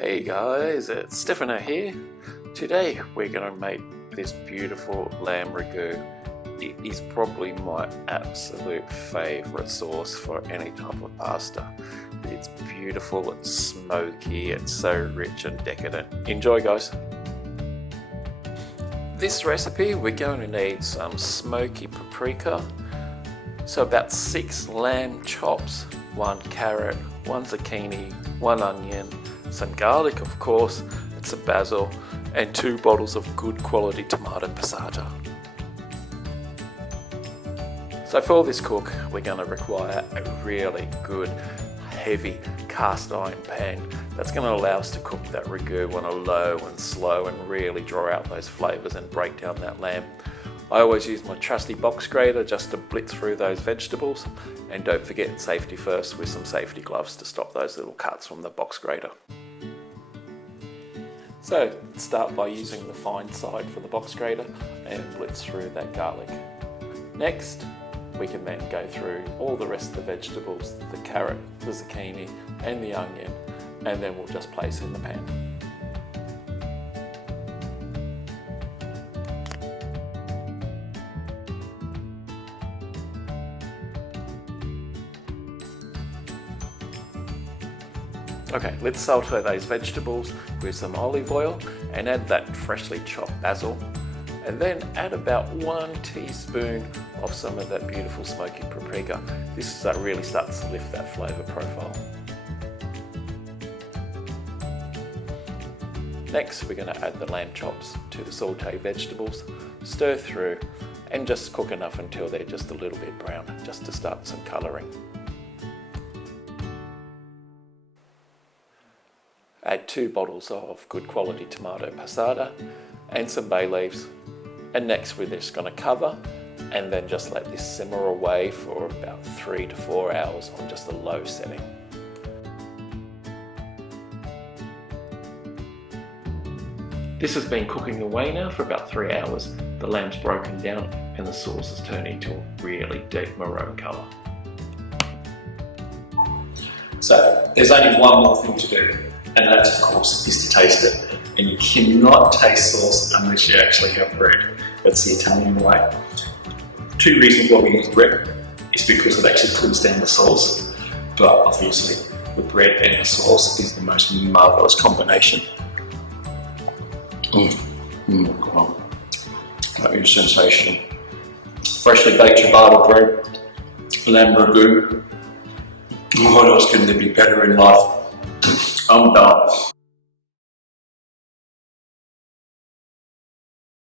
Hey guys, it's Stefano here. Today we're going to make this beautiful lamb ragu. It is probably my absolute favourite sauce for any type of pasta. It's beautiful, it's smoky, it's so rich and decadent. Enjoy guys! This recipe we're going to need some smoky paprika, so about 6 lamb chops, 1 carrot, 1 zucchini, 1 onion, some garlic of course, and some basil, and 2 bottles of good quality tomato passata. So for this cook we're going to require a really good heavy cast iron pan that's going to allow us to cook that ragu on a low and slow and really draw out those flavours and break down that lamb. I always use my trusty box grater just to blitz through those vegetables, and don't forget safety first with some safety gloves to stop those little cuts from the box grater. So start by using the fine side for the box grater and blitz through that garlic. Next we can then go through all the rest of the vegetables, the carrot, the zucchini and the onion, and then we'll just place in the pan. Okay, let's saute those vegetables with some olive oil and add that freshly chopped basil, and then add about 1 teaspoon of some of that beautiful smoky paprika. This really starts to lift that flavour profile. Next we're going to add the lamb chops to the sauteed vegetables, stir through and just cook enough until they're just a little bit brown, just to start some colouring. Add 2 bottles of good quality tomato passata and some bay leaves, and next we're just going to cover and then just let this simmer away for about 3 to 4 hours on just a low setting. This has been cooking away now for about 3 hours. The lamb's broken down and the sauce has turned into a really deep maroon colour. So there's only one more thing to do, and that of course is to taste it. And you cannot taste sauce unless you actually have bread. That's the Italian way. 2 reasons why we use bread is because it actually cools down the sauce, but obviously the bread and the sauce is the most marvellous combination. God. That is sensational. Freshly baked ciabatta bread, lamb ragu. What else can there be better in life? I'm done.